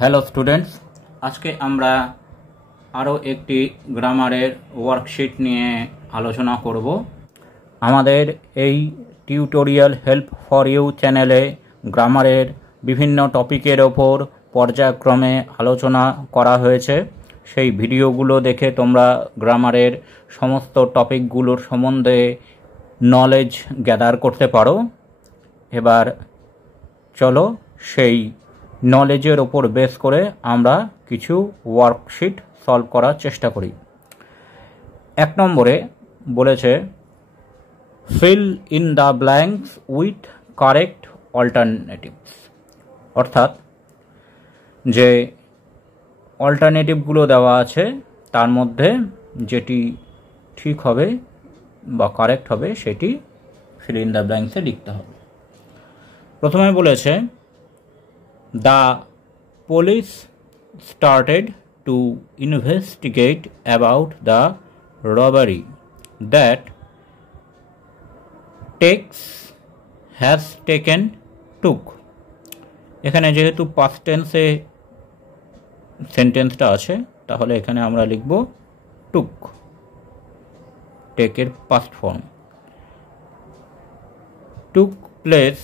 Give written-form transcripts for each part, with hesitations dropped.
Hello students, আজকে আমরা আরও একটি গ্রামারের ওয়ার্কশিট নিয়ে আলোচনা করব। আমাদের এই টিউটোরিয়াল হেল্প ফর ইউ চ্যানেলে গ্রামারের বিভিন্ন টপিকের ওপর পর্যায়ক্রমে আলোচনা করা হয়েছে। সেই ভিডিওগুলো দেখে তোমরা গ্রামারের সমস্ত টপিকগুলোর সম্বন্ধে নলেজ গ্যাদার করতে পারো। এবার চলো সেই নলেজের ওপর বেস করে আমরা কিছু ওয়ার্কশিট সলভ করার চেষ্টা করি। 1 নম্বরে বলেছে fill in the blanks with correct alternatives, অর্থাৎ যে অল্টারনেটিভগুলো দেওয়া আছে তার মধ্যে যেটি ঠিক হবে বা কারেক্ট হবে সেটি ফিল ইন দ্য ব্ল্যাঙ্কসে লিখতে হবে। প্রথমে বলেছে The police started to investigate about the robbery that Tex has taken took। এখানে যেহেতু past tense সেন্টেন্সটা আছে তাহলে এখানে আমরা লিখব took, take এর past form। took place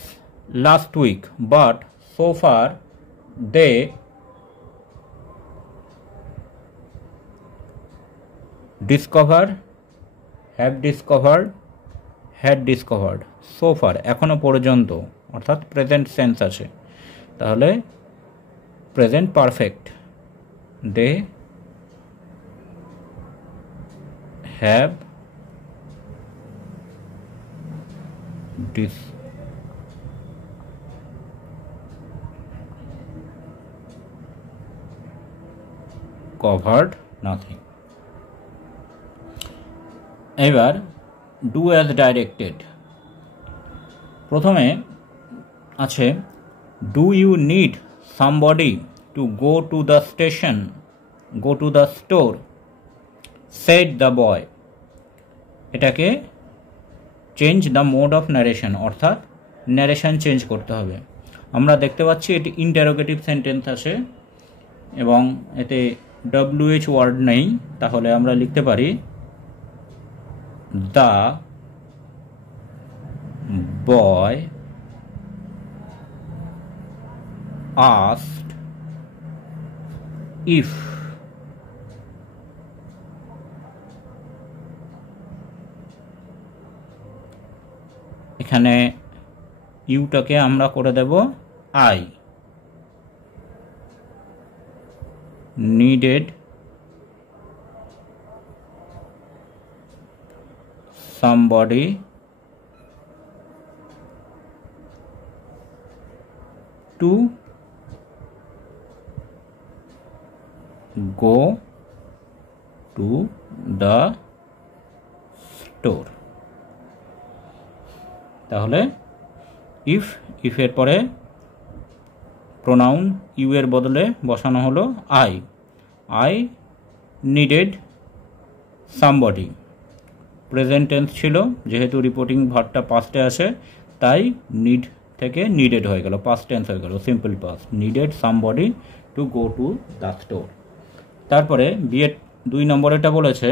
last week but so far they had discovered so far, এখনো পর্যন্ত, অর্থাৎ প্রেজেন্ট সেন্স আছে, তাহলে present perfect. they have covered nothing। এবার ডু অ্যাজ ডাইরেক্টেড। প্রথমে আছে do you need somebody to go to the station, go to the store, said the boy. এটাকে change the mode of narration, অর্থাৎ narration change করতে হবে। আমরা দেখতে পাচ্ছি এটি ইন্টারোগেটিভ সেন্টেন্স আছে এবং এতে WH ওয়ার্ড নেই, তাহলে আমরা লিখতে পারি দ্য বয় asked if এখানে ইউটাকে আমরা করে দেব I. needed somebody to go to the store। তাহলে ইফ এর পরে প্রোনাউন ইউ এর বদলে বসানো হলো I needed somebody. Present tense ছিল, যেহেতু রিপোর্টিং ভার্বটা পাস্টে আছে তাই নিড থেকে নিডেড হয়ে গেল, পাস্ট টেন্স হয়ে গেল, simple past. Needed somebody to go to the store. তারপরে বিয়ের 2 নম্বরেটা বলেছে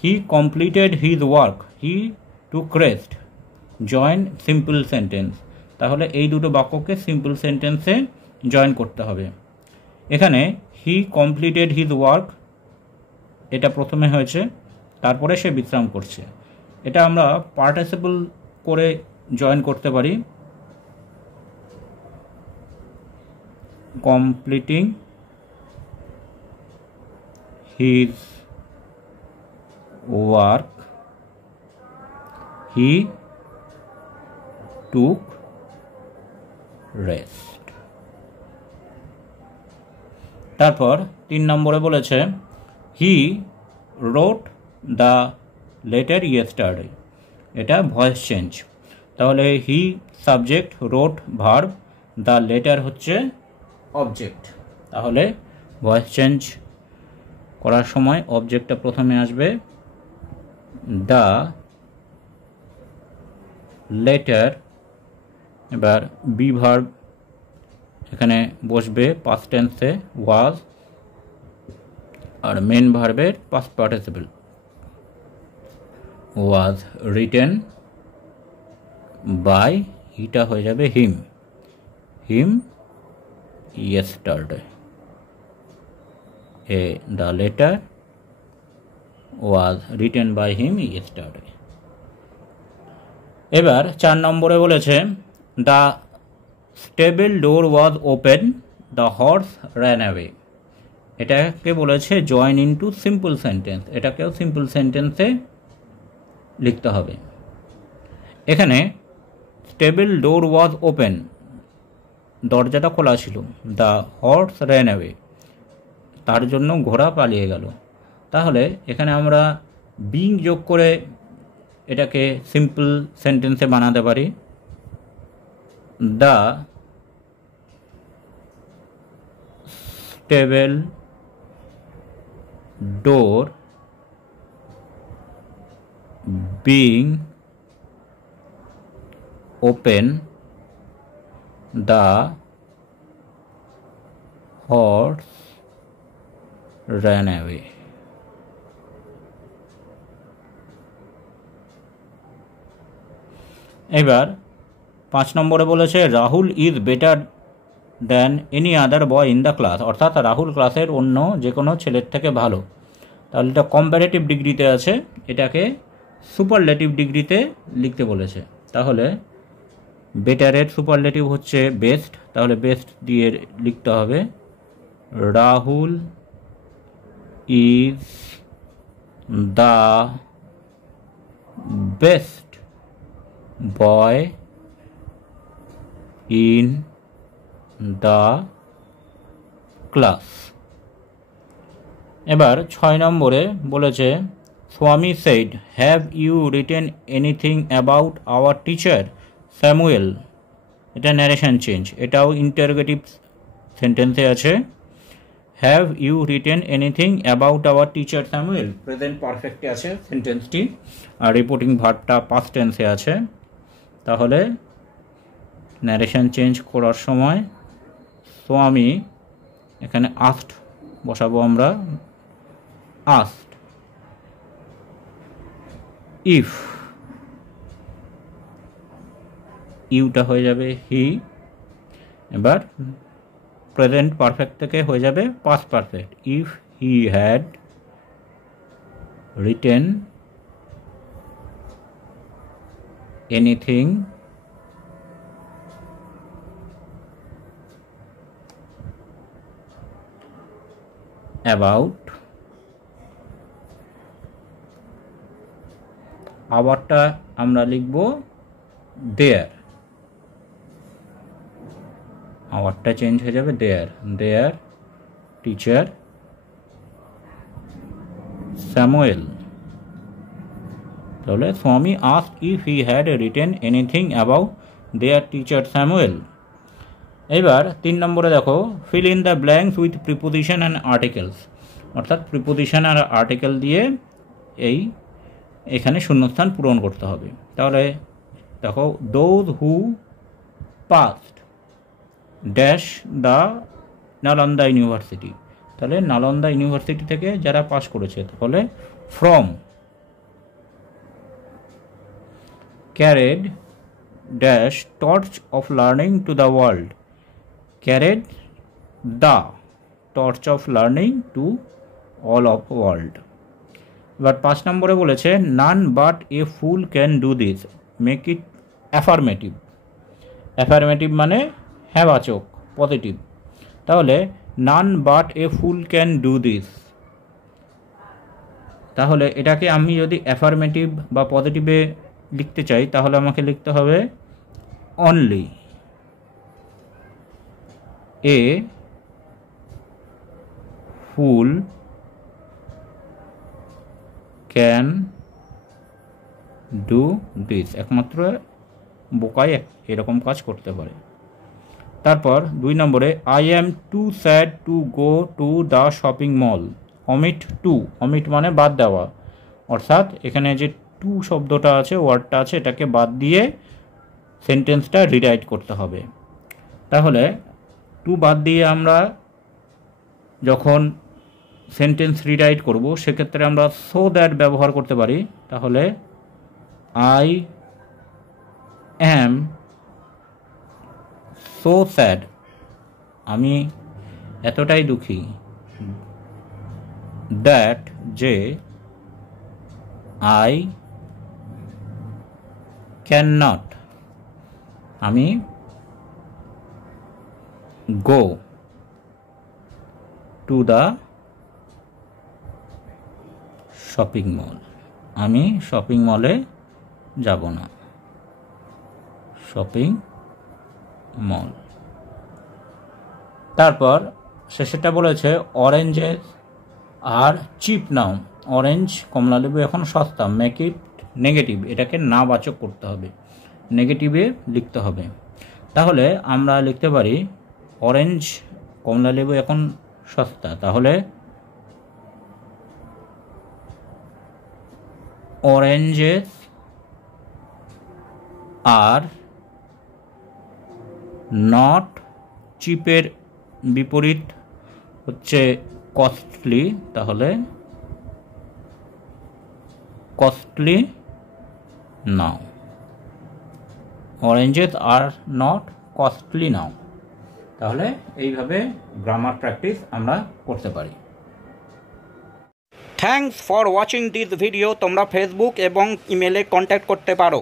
হি completed his work, he took rest, join simple sentence. তাহলে এই দুটো বাক্যকে সিম্পল সেন্টেন্সে জয়েন করতে হবে। এখানে হি কমপ্লিটেড হিজ ওয়ার্ক এটা প্রথমে হয়েছে, তারপরে সে বিশ্রাম করছে। এটা আমরা পার্টিসিপল করে জয়েন করতে পারি। Completing his work he took rest. তারপর 3 নম্বরে বলেছে he wrote the letter yesterday. এটা ভয়েস চেঞ্জ, তাহলে he subject, wrote verb, the letter হচ্ছে অবজেক্ট। তাহলে ভয়েস চেঞ্জ করার সময় অবজেক্টটা প্রথমে আসবে, দ্য লেটার, এবার বি ভার্ব এখানে বসবে পাস্ট টেন্সে ওয়াজ, আর মেন ভার্বের past participle. Was written by, হিটা হয়ে যাবে হিম, হিম yesterday. The letter was written by him yesterday. এবার 4 নম্বরে বলেছে the stable door was open, the horse ran away. এটাকে বলেছে জয়েন ইনটু সিম্পল সেন্টেন্স, এটাকেও সিম্পল সেন্টেন্সে লিখতে হবে। এখানে স্টেবল ডোর ওয়াজ ওপেন, দরজাটা খোলা ছিল, দ্য হর্স র্যান অ্যাওয়ে, তার জন্য ঘোড়া পালিয়ে গেল। তাহলে এখানে আমরা বিং যোগ করে এটাকে সিম্পল সেন্টেন্সে বানাতে পারি। The stable door being open, the horse ran away. এবার 5 নম্বরে বলেছে Rahul is better than any other boy in the class, অর্থাৎ রাহুল ক্লাসের অন্য যে কোনো ছেলের থেকে ভালো। তাহলে এটা কম্পারেটিভ ডিগ্রিতে আছে, এটাকে সুপারলেটিভ ডিগ্রিতে লিখতে বলেছে। তাহলে বেটারের সুপারলেটিভ হচ্ছে বেস্ট, তাহলে বেস্ট দিয়ে লিখতে হবে Rahul is the best boy in the class. এবার 6 নম্বরে বলেছে Swami said have you written anything about our teacher Samuel. এটা ন্যারেশন চেঞ্জ, এটাও ইন্টারোগেটিভ সেন্টেন্সে আছে। Have you written anything about our teacher Samuel, present পারফেক্টে আছে সেন্টেন্সটি, আর রিপোর্টিং ভার্বটা পাস্ট টেন্সে আছে। তাহলে ন্যারেশন চেঞ্জ করার সময় স্বামী, এখানে আস্ট বসাবো আমরা, আস্ট ইফ, ইউটা হয়ে যাবে হি। এবার প্রেজেন্ট পারফেক্ট থেকে হয়ে যাবে past perfect, if he had written anything about, আবারটা আমরা লিখব দেয়ার, আওয়ারটা চেঞ্জ হয়ে যাবে দেয়ার, দেয়ার টিচার স্যামুয়েল। তাহলে স্বামী asked if he had written anything about their teacher Samuel. এবার 3 নম্বরে দেখো fill in the blanks with preposition and articles, অর্থাৎ প্রিপোজিশন আর আর্টিকেল দিয়ে এখানে শূন্যস্থান পূরণ করতে হবে। তাহলে দেখো those who past dash the Nalanda university, তাহলে নালন্দা ইউনিভার্সিটি থেকে যারা পাস করেছে, তাহলে from carried dash torch of learning to the world, carried the torch of learning to all of world. এবার 5 নম্বরে বলেছে none but A fool can do this, make it affirmative, affirmative মানে হ্যাঁবাচক positive. তাহলে none but A fool can do this, তাহলে এটাকে আমি যদি affirmative বা পজিটিভে লিখতে চাই তাহলে আমাকে লিখতে হবে only a fool can do this, একমাত্র বোকাই এরকম কাজ করতে পারে। তারপর 2 নম্বরে I am too sad to go to the shopping mall, omit to, omit মানে বাদ দেওয়া, অর্থাৎ এখানে যে টু শব্দটা আছে, ওয়ার্ডটা আছে, এটাকে বাদ দিয়ে সেন্টেন্সটা রিরাইট করতে হবে। তাহলে টু বাদ দিয়ে আমরা যখন সেন্টেন্স রিরাইট করব সেক্ষেত্রে আমরা সো দ্যাট ব্যবহার করতে পারি। তাহলে আই অ্যাম সো স্যাড, আমি এতটাই দুঃখী, দ্যাট যে আই ক্যান নট, আমি go to the shopping mall, আমি শপিং মলে যাব না। Shopping mall. তারপর শেষেরটা বলেছে অরেঞ্জেস আর চিপ নাও, অরেঞ্জ কমলালেবু এখন সস্তা। মেক ইট নেগেটিভ, এটাকে না বাচক করতে হবে, নেগেটিভে লিখতে হবে। তাহলে আমরা লিখতে পারি অরেঞ্জ কমলালেবু এখন সস্তা, তাহলে অরেঞ্জেস আর নট চিপের বিপরীত হচ্ছে কস্টলি, তাহলে costly now. Oranges are not costly now. তাহলে এইভাবে গ্রামার প্র্যাকটিস আমরা করতে পারি। Thanks for watching this video. তোমরা ফেসবুক এবং ইমেলে কন্ট্যাক্ট করতে পারো।